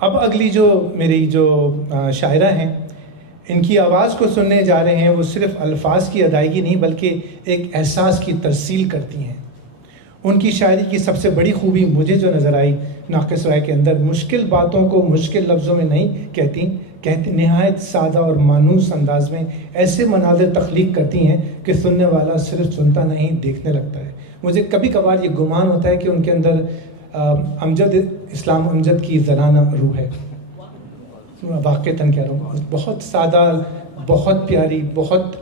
اب اگلی جو میری جو شاعرہ ہیں، ان کی آواز کو سننے جا رہے ہیں، وہ صرف الفاظ کی ادائیگی نہیں بلکہ ایک احساس کی ترسیل کرتی ہیں۔ ان کی شاعری کی سب سے بڑی خوبی مجھے جو نظر آئی ناقص رائے کے اندر، مشکل باتوں کو مشکل لفظوں میں نہیں کہتی نہایت سادہ اور مانوس انداز میں ایسے مناظر تخلیق کرتی ہیں کہ سننے والا صرف سنتا نہیں دیکھنے لگتا ہے۔ مجھے کبھی کبھار یہ گمان ہوتا ہے کہ ان کے اندر امجد اسلام امجد کی زنانہ روح ہے، واقعتاً کہہ رہا ہوں۔ بہت سادہ، بہت پیاری، بہت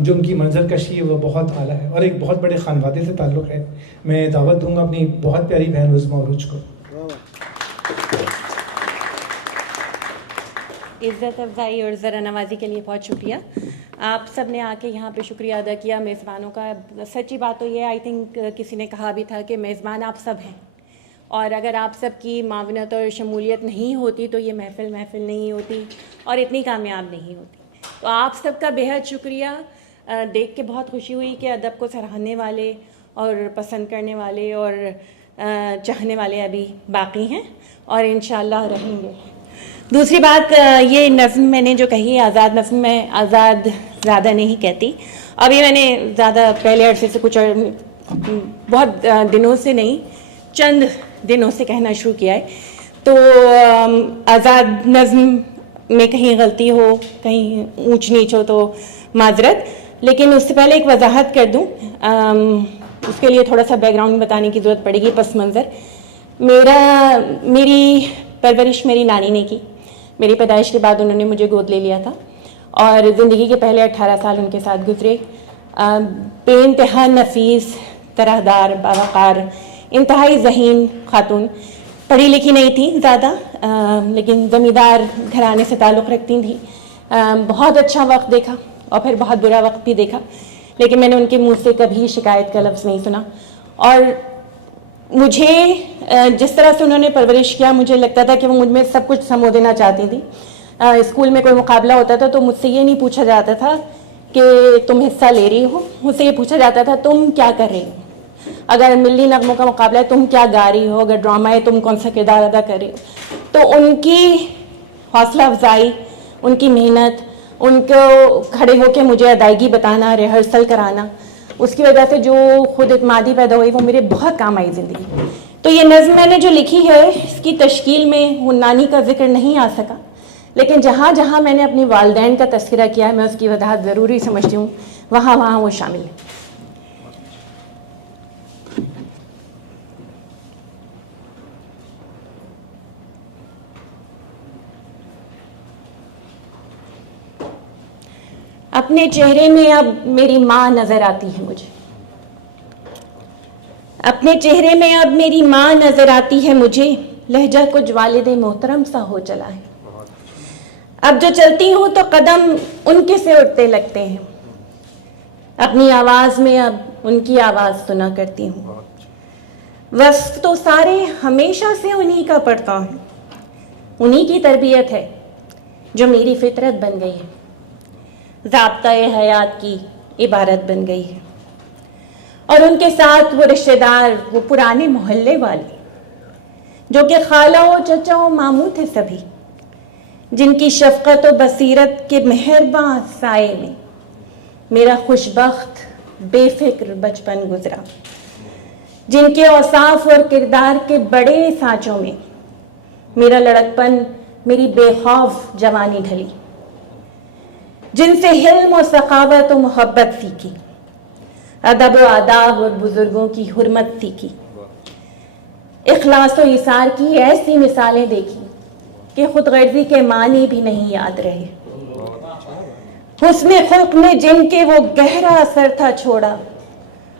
جو ان کی منظر کشی ہے وہ بہت اعلیٰ ہے، اور ایک بہت بڑے خانوادے سے تعلق ہے۔ میں دعوت دوں گا اپنی بہت پیاری بہن عظمیٰ عروج کو۔ عزت افزائی اور ذرا نوازی کے لیے بہت شکریہ۔ آپ سب نے آ کے یہاں پہ شکریہ ادا کیا میزبانوں کا۔ سچی بات تو یہ آئی تھنک کسی نے کہا بھی تھا کہ میزبان آپ سب ہیں، اور اگر آپ سب کی معاونت اور شمولیت نہیں ہوتی تو یہ محفل نہیں ہوتی اور اتنی کامیاب نہیں ہوتی۔ تو آپ سب کا بےحد شکریہ۔ دیکھ کے بہت خوشی ہوئی کہ ادب کو سراہنے والے اور پسند کرنے والے اور چاہنے والے ابھی باقی ہیں اور انشاءاللہ رہیں گے۔ دوسری بات، یہ نظم میں نے جو کہی آزاد نظم، میں آزاد زیادہ نہیں کہتی، ابھی میں نے زیادہ پہلے عرصے سے کچھ بہت دنوں سے نہیں، چند دنوں سے کہنا شروع کیا ہے۔ تو آزاد نظم میں کہیں غلطی ہو، کہیں اونچ نیچ ہو تو معذرت، لیکن اس سے پہلے ایک وضاحت کر دوں، اس کے لیے تھوڑا سا بیک گراؤنڈ بتانے کی ضرورت پڑے گی، پس منظر۔ میری پرورش میری نانی نے کی۔ میری پیدائش کے بعد انہوں نے مجھے گود لے لیا تھا اور زندگی کے پہلے 18 سال ان کے ساتھ گزرے۔ بے انتہا نفیس، طرحدار، باوقار، انتہائی ذہین خاتون، پڑھی لکھی نہیں تھی زیادہ، لیکن زمیندار گھرانے سے تعلق رکھتی تھیں۔ بہت اچھا وقت دیکھا اور پھر بہت برا وقت بھی دیکھا، لیکن میں نے ان کے منہ سے کبھی شکایت کا لفظ نہیں سنا۔ اور مجھے جس طرح سے انہوں نے پرورش کیا، مجھے لگتا تھا کہ وہ مجھ میں سب کچھ سمو دینا چاہتی تھی۔ اسکول میں کوئی مقابلہ ہوتا تھا تو مجھ سے یہ نہیں پوچھا جاتا تھا کہ تم حصہ لے رہی ہو، مجھ سے یہ پوچھا جاتا تھا تم کیا کر رہی ہو۔ اگر ملی نغموں کا مقابلہ ہے تم کیا گا رہی ہو، اگر ڈرامہ ہے تم کون سا کردار ادا کر رہی ہو۔ تو ان کی حوصلہ افزائی، ان کی محنت، ان کو کھڑے ہو کے مجھے ادائیگی بتانا، ریہرسل کرانا، اس کی وجہ سے جو خود اعتمادی پیدا ہوئی وہ میرے بہت کام آئی زندگی۔ تو یہ نظم میں نے جو لکھی ہے، اس کی تشکیل میں وہ نانی کا ذکر نہیں آ سکا، لیکن جہاں جہاں میں نے اپنی والدین کا تذکرہ کیا ہے، میں اس کی وضاحت ضروری سمجھتی ہوں، وہاں وہاں وہ شامل ہے۔ اپنے چہرے میں اب میری ماں نظر آتی ہے مجھے، اپنے چہرے میں اب میری ماں نظر آتی ہے مجھے، لہجہ کچھ والد محترم سا ہو چلا ہے۔ اب جو چلتی ہوں تو قدم ان کے سے اٹھتے لگتے ہیں، اپنی آواز میں اب ان کی آواز سنا کرتی ہوں۔ وصف تو سارے ہمیشہ سے انہی کا پڑھتا ہوں، انہی کی تربیت ہے جو میری فطرت بن گئی ہے، ضابطۂ حیات کی عبارت بن گئی ہے۔ اور ان کے ساتھ وہ رشتہ دار، وہ پرانے محلے والے جو کہ خالہ و چچا و ماموں تھے سبھی، جن کی شفقت و بصیرت کے مہرباں سائے میں میرا خوش بخت بے فکر بچپن گزرا، جن کے اوصاف اور کردار کے بڑے سانچوں میں میرا لڑکپن، میری بے خوف جوانی ڈھلی، جن سے حلم و سخاوت و محبت سیکھی، ادب و آداب اور بزرگوں کی حرمت سیکھی، اخلاص و ایثار کی ایسی مثالیں دیکھی کہ خود غرضی کے معنی بھی نہیں یاد رہے۔ حسن خلق میں جن کے وہ گہرا اثر تھا چھوڑا،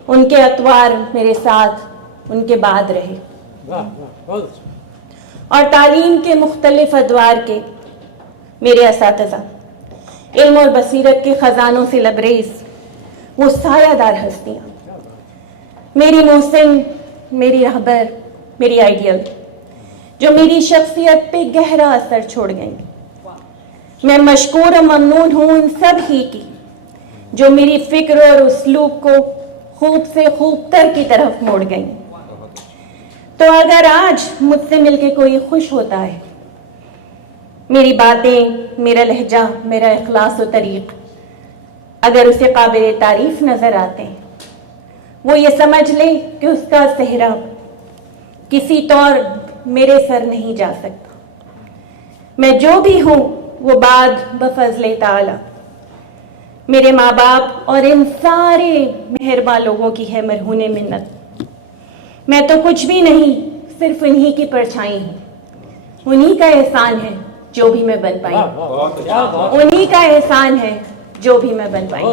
ان کے اطوار میرے ساتھ ان کے بعد رہے۔ اور تعلیم کے مختلف ادوار کے میرے اساتذہ، علم اور بصیرت کے خزانوں سے لبریز وہ سایہ دار ہستیاں، میری محسن، میری رہبر، میری آئیڈیل، جو میری شخصیت پہ گہرا اثر چھوڑ گئیں۔ میں مشکور و ممنون ہوں ان سب ہی کی جو میری فکر اور اسلوب کو خوب سے خوب تر کی طرف موڑ گئیں۔ تو اگر آج مجھ سے مل کے کوئی خوش ہوتا ہے، میری باتیں، میرا لہجہ، میرا اخلاص و طریق اگر اسے قابل تعریف نظر آتے ہیں، وہ یہ سمجھ لے کہ اس کا صحرا کسی طور میرے سر نہیں جا سکتا. میں جو بھی ہوں وہ بعد بفضل تعالی میرے ماں باپ اور ان سارے مہربان لوگوں کی ہے مرہون منت. میں تو کچھ بھی نہیں، صرف انہی کی پرچھائی ہوں. انہی کا احسان ہے جو بھی میں بن پائی، انہی کا احسان ہے جو بھی میں بن پائی.